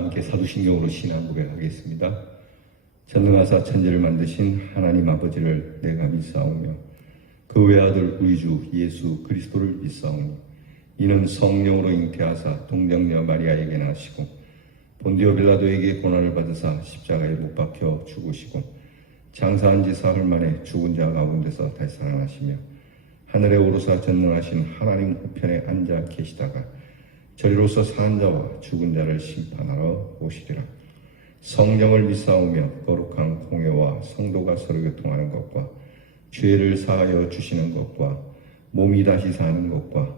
함께 사도신경으로 신앙 고백하겠습니다. 전능하사 천지를 만드신 하나님 아버지를 내가 믿사오며 그 외아들 우리 주 예수 그리스도를 믿사오니 이는 성령으로 잉태하사 동정녀 마리아에게 나시고 본디오 빌라도에게 고난을 받으사 십자가에 못 박혀 죽으시고 장사한 지 사흘 만에 죽은 자 가운데서 다시 살아나시며 하늘에 오르사 전능하신 하나님 우편에 앉아 계시다가 저리로서 사는 자와 죽은 자를 심판하러 오시리라. 성령을 믿사오며 거룩한 공회와 성도가 서로 교통하는 것과 죄를 사하여 주시는 것과 몸이 다시 사는 것과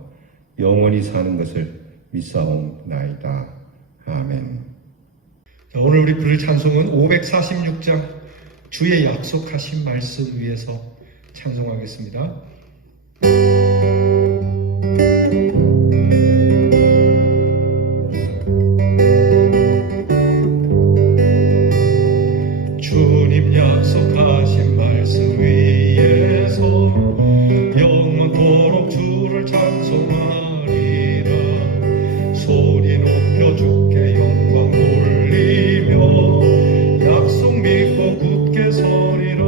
영원히 사는 것을 믿사옵나이다. 아멘. 자, 오늘 우리 부를 찬송은 546장 주의 약속하신 말씀 위에서 찬송하겠습니다. 주님 약속하신 말씀 위에서 영원토록 주를 찬송하리라. 소리 높여 주께 영광 돌리며 약속 믿고 굳게 서리라.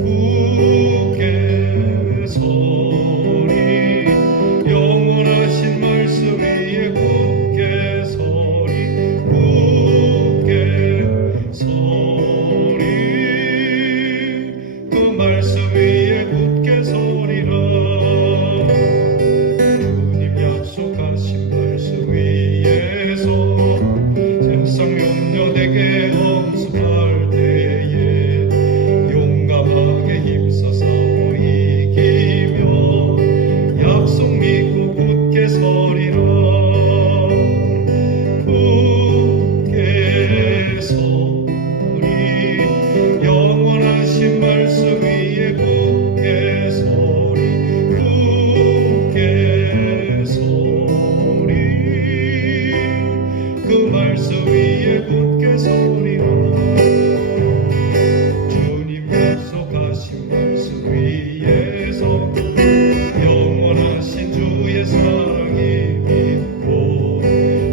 굳게 서리 영원하신 말씀 위에 굳게 서리 굳게 서리 그 말씀 위에 굳게 서리라. 주님 약속하신 말씀 위에서 세상 염려되게 엄습할 때에 용감하게 힘써서 이기며 약속 믿고 굳게 서리라. 굳게 서리 영원하신 말씀 위에 굳게 서리 굳게 서리 그 말씀 위에 굳게 서리라. 주님 약속하신 말씀 위에서 영원하신 주의 사랑이 믿고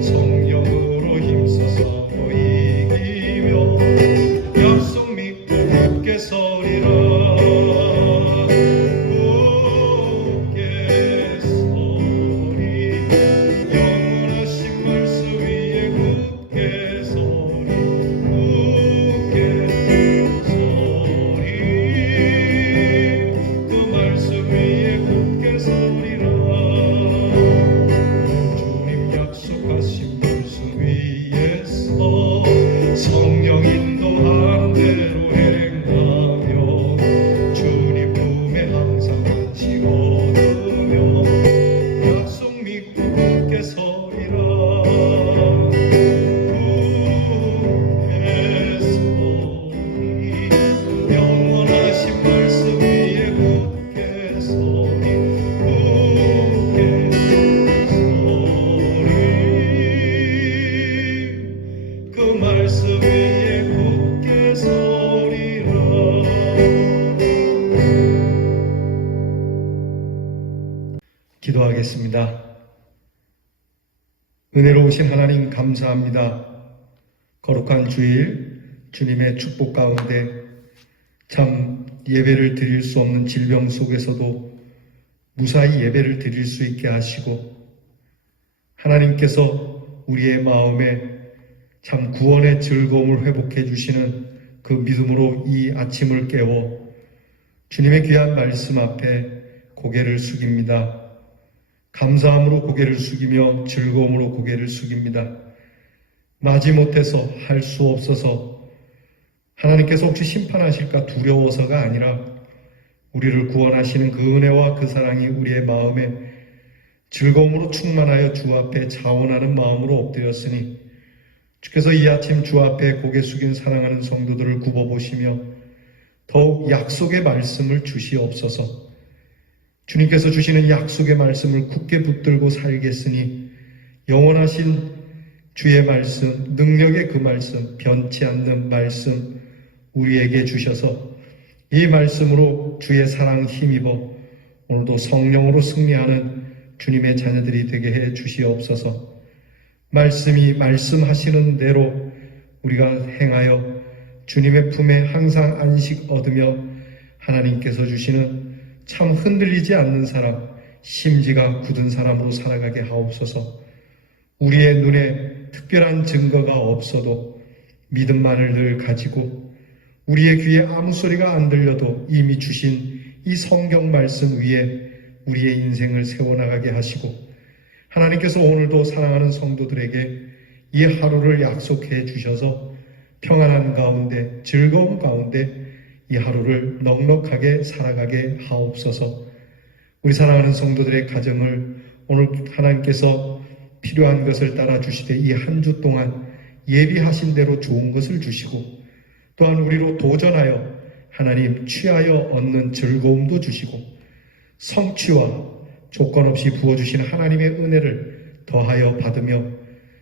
성령으로 힘써서 이기며 약속 믿고 굳게 서리라. 굳게 서리 영원하신 말씀 위에 굳게 서리 굳게 서리 그 말씀 위에 굳게 서리라. 주님 약속하신 말씀 위에서 성령 인도하는 대로 행하며 주님 품에 항상 안식 얻으며 약속 믿고 굳게 서리라. 굳게 서리 영원하신 말씀 위에 굳게 서리 굳게 서리 그 말씀 위에 굳게 서리라. 기도하겠습니다. 은혜로우신 하나님 감사합니다. 거룩한 주일 주님의 축복 가운데 참 예배를 드릴 수 없는 질병 속에서도 무사히 예배를 드릴 수 있게 하시고 하나님께서 우리의 마음에 참 구원의 즐거움을 회복해 주시는 그 믿음으로 이 아침을 깨워 주님의 귀한 말씀 앞에 고개를 숙입니다. 감사함으로 고개를 숙이며 즐거움으로 고개를 숙입니다. 마지못해서 할 수 없어서 하나님께서 혹시 심판하실까 두려워서가 아니라 우리를 구원하시는 그 은혜와 그 사랑이 우리의 마음에 즐거움으로 충만하여 주 앞에 자원하는 마음으로 엎드렸으니 주께서 이 아침 주 앞에 고개 숙인 사랑하는 성도들을 굽어보시며 더욱 약속의 말씀을 주시옵소서. 주님께서 주시는 약속의 말씀을 굳게 붙들고 살겠으니 영원하신 주의 말씀, 능력의 그 말씀, 변치 않는 말씀 우리에게 주셔서 이 말씀으로 주의 사랑 힘입어 오늘도 성령으로 승리하는 주님의 자녀들이 되게 해 주시옵소서. 말씀이 말씀하시는 대로 우리가 행하여 주님의 품에 항상 안식 얻으며 하나님께서 주시는 참 흔들리지 않는 사람, 심지가 굳은 사람으로 살아가게 하옵소서. 우리의 눈에 특별한 증거가 없어도 믿음만을 늘 가지고 우리의 귀에 아무 소리가 안 들려도 이미 주신 이 성경 말씀 위에 우리의 인생을 세워나가게 하시고 하나님께서 오늘도 사랑하는 성도들에게 이 하루를 약속해 주셔서 평안한 가운데 즐거운 가운데 이 하루를 넉넉하게 살아가게 하옵소서. 우리 사랑하는 성도들의 가정을 오늘 하나님께서 필요한 것을 따라 주시되 이 한 주 동안 예비하신 대로 좋은 것을 주시고 또한 우리로 도전하여 하나님 취하여 얻는 즐거움도 주시고 성취와 조건 없이 부어주신 하나님의 은혜를 더하여 받으며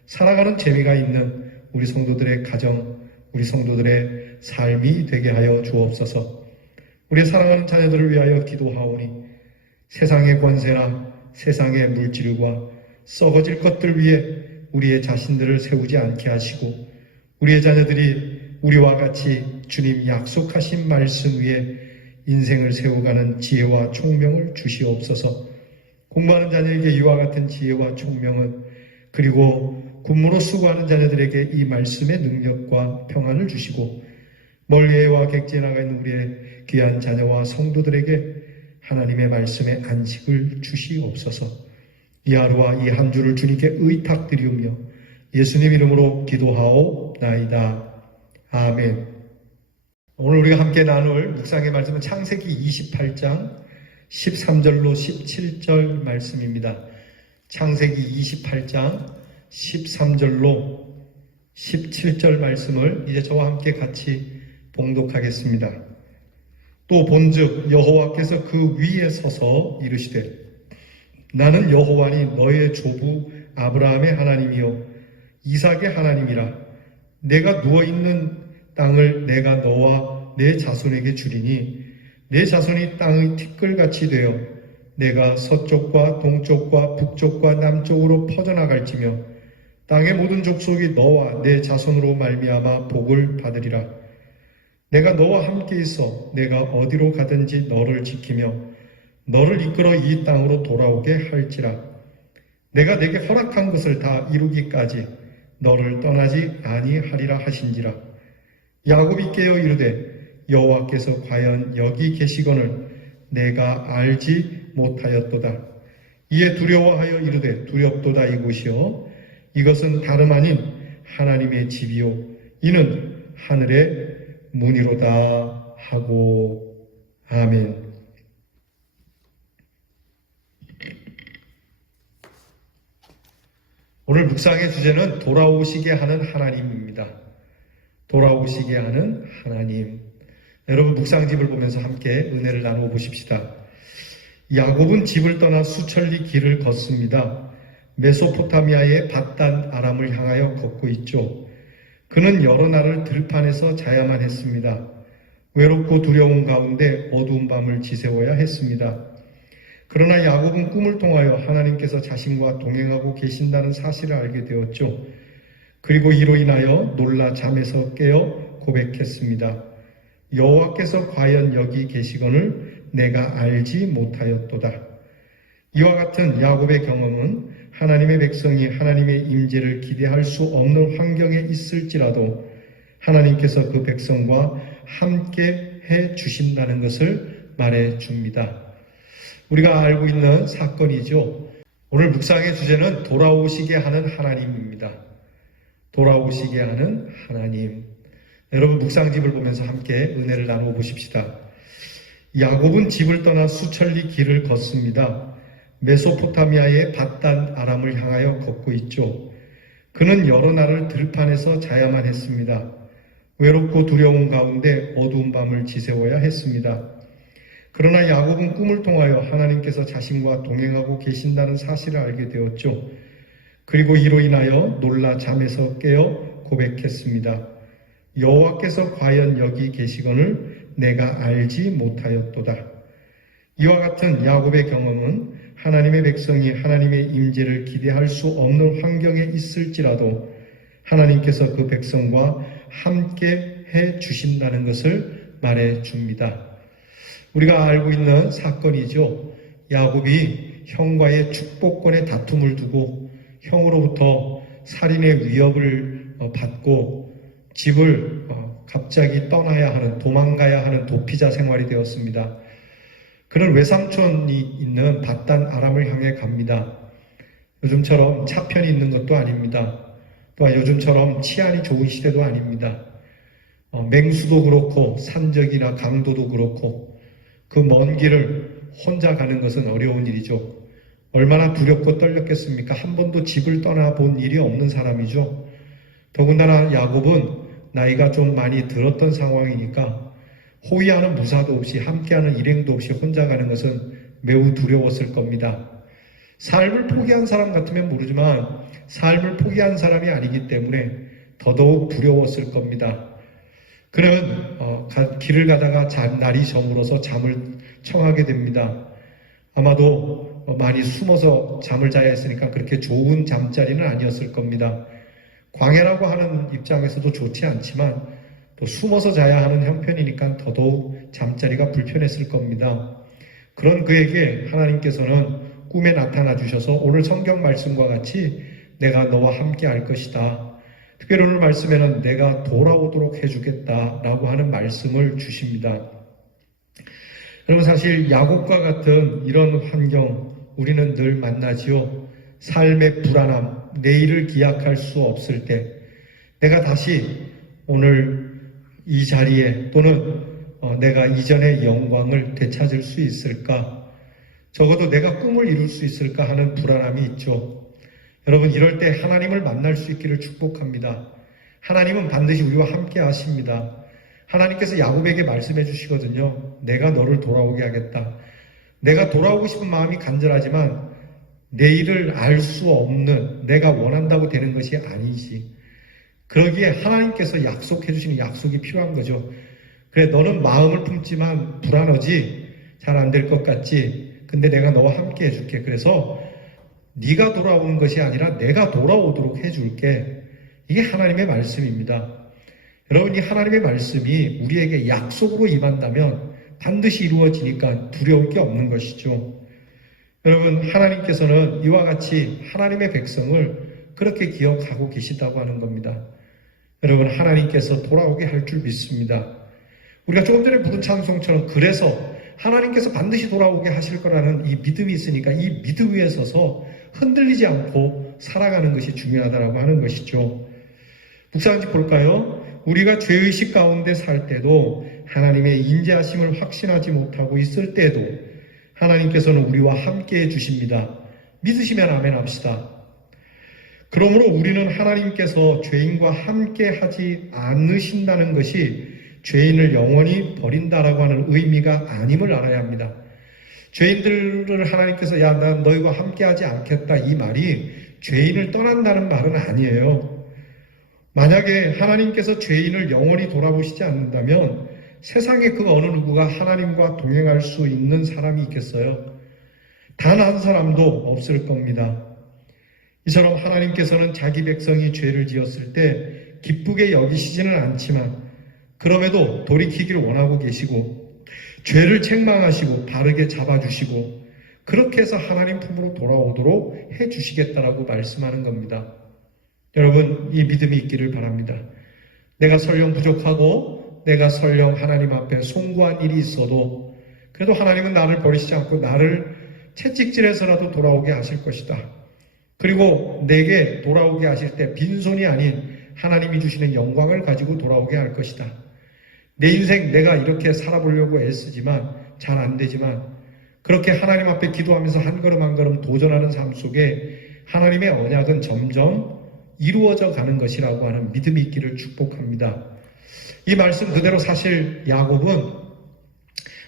살아가는 재미가 있는 우리 성도들의 가정, 우리 성도들의 삶이 되게 하여 주옵소서. 우리 사랑하는 자녀들을 위하여 기도하오니 세상의 권세나 세상의 물질과 썩어질 것들 위에 우리의 자신들을 세우지 않게 하시고 우리의 자녀들이 우리와 같이 주님 약속하신 말씀 위에 인생을 세워가는 지혜와 총명을 주시옵소서. 공부하는 자녀에게 이와 같은 지혜와 총명은 그리고 군무로 수고하는 자녀들에게 이 말씀의 능력과 평안을 주시고 멀리와 객지에 나가 있는 우리의 귀한 자녀와 성도들에게 하나님의 말씀의 안식을 주시옵소서. 이 하루와 이 한 주를 주님께 의탁드리우며 예수님 이름으로 기도하옵나이다. 아멘. 오늘 우리가 함께 나눌 묵상의 말씀은 창세기 28장 13절로 17절 말씀입니다. 창세기 28장 13절로 17절 말씀을 이제 저와 함께 같이 봉독하겠습니다. 또 본즉 여호와께서 그 위에 서서 이르시되 나는 여호와니 너의 조부 아브라함의 하나님이요 이삭의 하나님이라. 내가 누워있는 땅을 내가 너와 내 자손에게 주리니 내 자손이 땅의 티끌같이 되어 내가 서쪽과 동쪽과 북쪽과 남쪽으로 퍼져나갈지며 땅의 모든 족속이 너와 내 자손으로 말미암아 복을 받으리라. 내가 너와 함께 있어 내가 어디로 가든지 너를 지키며 너를 이끌어 이 땅으로 돌아오게 할지라. 내가 내게 허락한 것을 다 이루기까지 너를 떠나지 아니하리라 하신지라. 야곱이 깨어 이르되 여호와께서 과연 여기 계시거늘 내가 알지 못하였도다. 이에 두려워하여 이르되 두렵도다 이곳이요 이것은 다름 아닌 하나님의 집이요 이는 하늘의 문이로다 하고. 아멘. 오늘 묵상의 주제는 돌아오시게 하는 하나님입니다. 돌아오시게 하는 하나님. 여러분 묵상집을 보면서 함께 은혜를 나누어 보십시다. 야곱은 집을 떠나 수천리 길을 걷습니다. 메소포타미아의 밧단 아람을 향하여 걷고 있죠. 그는 여러 날을 들판에서 자야만 했습니다. 외롭고 두려운 가운데 어두운 밤을 지새워야 했습니다. 그러나 야곱은 꿈을 통하여 하나님께서 자신과 동행하고 계신다는 사실을 알게 되었죠. 그리고 이로 인하여 놀라 잠에서 깨어 고백했습니다. 여호와께서 과연 여기 계시거늘 내가 알지 못하였도다. 이와 같은 야곱의 경험은 하나님의 백성이 하나님의 임재를 기대할 수 없는 환경에 있을지라도 하나님께서 그 백성과 함께 해 주신다는 것을 말해 줍니다. 우리가 알고 있는 사건이죠. 오늘 묵상의 주제는 돌아오시게 하는 하나님입니다. 돌아오시게 하는 하나님. 여러분 묵상집을 보면서 함께 은혜를 나누어 보십시다. 야곱은 집을 떠나 수천리 길을 걷습니다. 메소포타미아의 밧단 아람을 향하여 걷고 있죠. 그는 여러 날을 들판에서 자야만 했습니다. 외롭고 두려운 가운데 어두운 밤을 지새워야 했습니다. 그러나 야곱은 꿈을 통하여 하나님께서 자신과 동행하고 계신다는 사실을 알게 되었죠. 그리고 이로 인하여 놀라 잠에서 깨어 고백했습니다. 여호와께서 과연 여기 계시거늘 내가 알지 못하였도다. 이와 같은 야곱의 경험은 하나님의 백성이 하나님의 임재를 기대할 수 없는 환경에 있을지라도 하나님께서 그 백성과 함께 해 주신다는 것을 말해 줍니다. 우리가 알고 있는 사건이죠. 야곱이 형과의 축복권의 다툼을 두고 형으로부터 살인의 위협을 받고 집을 갑자기 떠나야 하는, 도망가야 하는 도피자 생활이 되었습니다. 그는 외삼촌이 있는 밧단 아람을 향해 갑니다. 요즘처럼 차편이 있는 것도 아닙니다. 또한 요즘처럼 치안이 좋은 시대도 아닙니다. 맹수도 그렇고 산적이나 강도도 그렇고 그 먼 길을 혼자 가는 것은 어려운 일이죠. 얼마나 두렵고 떨렸겠습니까? 한 번도 집을 떠나본 일이 없는 사람이죠. 더군다나 야곱은 나이가 좀 많이 들었던 상황이니까 호위하는 무사도 없이 함께하는 일행도 없이 혼자 가는 것은 매우 두려웠을 겁니다. 삶을 포기한 사람 같으면 모르지만 삶을 포기한 사람이 아니기 때문에 더더욱 두려웠을 겁니다. 그는 길을 가다가 날이 저물어서 잠을 청하게 됩니다. 아마도 많이 숨어서 잠을 자야 했으니까 그렇게 좋은 잠자리는 아니었을 겁니다. 광야라고 하는 입장에서도 좋지 않지만 또 숨어서 자야 하는 형편이니까 더더욱 잠자리가 불편했을 겁니다. 그런 그에게 하나님께서는 꿈에 나타나 주셔서 오늘 성경 말씀과 같이 내가 너와 함께 할 것이다. 특별히 오늘 말씀에는 내가 돌아오도록 해주겠다라고 하는 말씀을 주십니다. 여러분, 사실 야곱과 같은 이런 환경 우리는 늘 만나지요. 삶의 불안함, 내일을 기약할 수 없을 때 내가 다시 오늘 이 자리에 또는 내가 이전의 영광을 되찾을 수 있을까? 적어도 내가 꿈을 이룰 수 있을까 하는 불안함이 있죠. 여러분, 이럴 때 하나님을 만날 수 있기를 축복합니다. 하나님은 반드시 우리와 함께 하십니다. 하나님께서 야곱에게 말씀해 주시거든요. 내가 너를 돌아오게 하겠다. 내가 돌아오고 싶은 마음이 간절하지만 내일을 알 수 없는, 내가 원한다고 되는 것이 아니지. 그러기에 하나님께서 약속해 주시는 약속이 필요한 거죠. 그래, 너는 마음을 품지만 불안하지? 잘 안 될 것 같지? 근데 내가 너와 함께 해줄게. 그래서 네가 돌아오는 것이 아니라 내가 돌아오도록 해줄게. 이게 하나님의 말씀입니다. 여러분, 이 하나님의 말씀이 우리에게 약속으로 임한다면 반드시 이루어지니까 두려울 게 없는 것이죠. 여러분, 하나님께서는 이와 같이 하나님의 백성을 그렇게 기억하고 계시다고 하는 겁니다. 여러분, 하나님께서 돌아오게 할 줄 믿습니다. 우리가 조금 전에 부른 찬송처럼 그래서 하나님께서 반드시 돌아오게 하실 거라는 이 믿음이 있으니까 이 믿음 위에 서서 흔들리지 않고 살아가는 것이 중요하다고 하는 것이죠. 묵상한지 볼까요? 우리가 죄의식 가운데 살 때도 하나님의 인자하심을 확신하지 못하고 있을 때도 하나님께서는 우리와 함께 해주십니다. 믿으시면 아멘 합시다. 그러므로 우리는 하나님께서 죄인과 함께 하지 않으신다는 것이 죄인을 영원히 버린다라고 하는 의미가 아님을 알아야 합니다. 죄인들을 하나님께서 야, 난 너희와 함께 하지 않겠다, 이 말이 죄인을 떠난다는 말은 아니에요. 만약에 하나님께서 죄인을 영원히 돌아보시지 않는다면 세상에 그 어느 누구가 하나님과 동행할 수 있는 사람이 있겠어요? 단 한 사람도 없을 겁니다. 이처럼 하나님께서는 자기 백성이 죄를 지었을 때 기쁘게 여기시지는 않지만 그럼에도 돌이키기를 원하고 계시고 죄를 책망하시고 바르게 잡아주시고 그렇게 해서 하나님 품으로 돌아오도록 해주시겠다라고 말씀하는 겁니다. 여러분, 이 믿음이 있기를 바랍니다. 내가 설령 부족하고 내가 설령 하나님 앞에 송구한 일이 있어도 그래도 하나님은 나를 버리시지 않고 나를 채찍질해서라도 돌아오게 하실 것이다. 그리고 내게 돌아오게 하실 때 빈손이 아닌 하나님이 주시는 영광을 가지고 돌아오게 할 것이다. 내 인생 내가 이렇게 살아보려고 애쓰지만 잘 안 되지만 그렇게 하나님 앞에 기도하면서 한 걸음 한 걸음 도전하는 삶 속에 하나님의 언약은 점점 이루어져 가는 것이라고 하는 믿음이 있기를 축복합니다. 이 말씀 그대로 사실 야곱은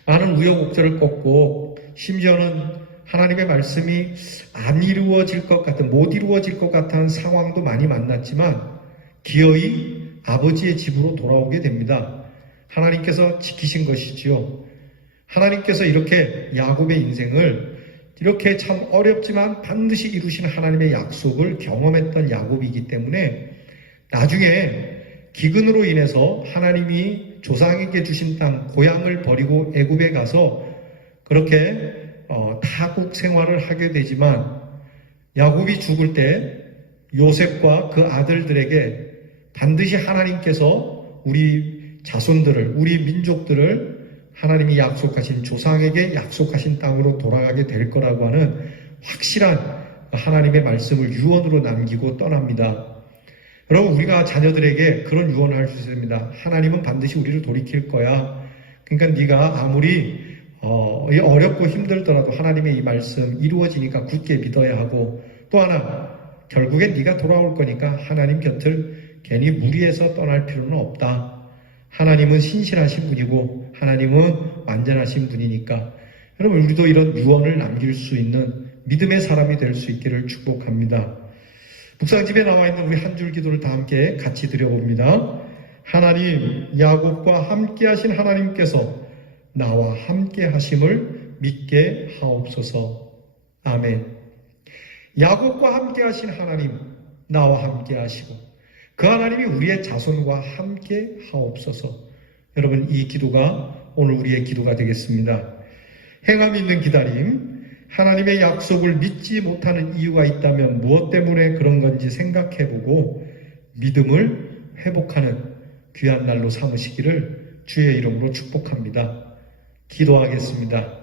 많은 우여곡절을 꺾고 심지어는 하나님의 말씀이 안 이루어질 것 같은, 못 이루어질 것 같은 상황도 많이 만났지만 기어이 아버지의 집으로 돌아오게 됩니다. 하나님께서 지키신 것이지요. 하나님께서 이렇게 야곱의 인생을 이렇게 참 어렵지만 반드시 이루시는 하나님의 약속을 경험했던 야곱이기 때문에 나중에 기근으로 인해서 하나님이 조상에게 주신 땅 고향을 버리고 애굽에 가서 그렇게 타국 생활을 하게 되지만 야곱이 죽을 때 요셉과 그 아들들에게 반드시 하나님께서 우리 자손들을, 우리 민족들을 하나님이 약속하신, 조상에게 약속하신 땅으로 돌아가게 될 거라고 하는 확실한 하나님의 말씀을 유언으로 남기고 떠납니다. 여러분, 우리가 자녀들에게 그런 유언을 할 수 있습니다. 하나님은 반드시 우리를 돌이킬 거야. 그러니까 네가 아무리 어렵고 힘들더라도 하나님의 이 말씀 이루어지니까 굳게 믿어야 하고, 또 하나 결국엔 네가 돌아올 거니까 하나님 곁을 괜히 무리해서 떠날 필요는 없다. 하나님은 신실하신 분이고 하나님은 완전하신 분이니까. 여러분, 우리도 이런 유언을 남길 수 있는 믿음의 사람이 될 수 있기를 축복합니다. 묵상집에 나와 있는 우리 한 줄 기도를 다 함께 같이 드려봅니다. 하나님, 야곱과 함께 하신 하나님께서 나와 함께 하심을 믿게 하옵소서. 아멘. 야곱과 함께 하신 하나님, 나와 함께 하시고 그 하나님이 우리의 자손과 함께 하옵소서. 여러분, 이 기도가 오늘 우리의 기도가 되겠습니다. 행함 있는 기다림, 하나님의 약속을 믿지 못하는 이유가 있다면 무엇 때문에 그런 건지 생각해보고 믿음을 회복하는 귀한 날로 삼으시기를 주의 이름으로 축복합니다. 기도하겠습니다.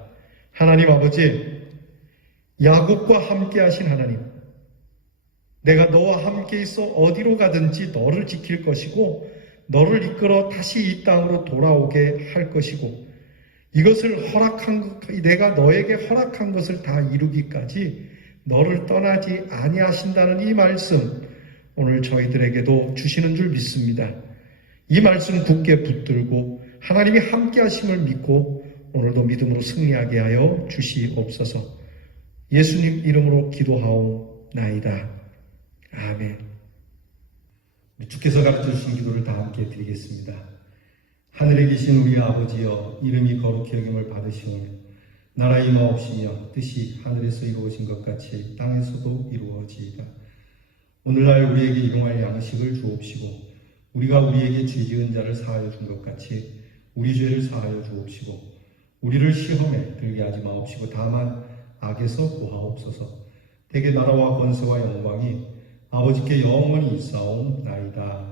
하나님 아버지, 야곱과 함께 하신 하나님, 내가 너와 함께 있어 어디로 가든지 너를 지킬 것이고 너를 이끌어 다시 이 땅으로 돌아오게 할 것이고 이것을 내가 너에게 허락한 것을 다 이루기까지 너를 떠나지 아니하신다는 이 말씀, 오늘 저희들에게도 주시는 줄 믿습니다. 이 말씀 굳게 붙들고 하나님이 함께 하심을 믿고 오늘도 믿음으로 승리하게 하여 주시옵소서. 예수님 이름으로 기도하옵나이다. 아멘. 주께서 가르쳐 주신 기도를 다 함께 드리겠습니다. 하늘에 계신 우리 아버지여, 이름이 거룩히 여김을 받으시오며 나라 임하옵시며 뜻이 하늘에서 이루어진 것 같이 땅에서도 이루어지이다. 오늘날 우리에게 일용할 양식을 주옵시고 우리가 우리에게 죄 지은 자를 사하여 준 것 같이 우리 죄를 사하여 주옵시고 우리를 시험에 들게 하지 마옵시고 다만 악에서 구하옵소서. 대개 나라와 권세와 영광이 아버지께 영원히 있사옵나이다.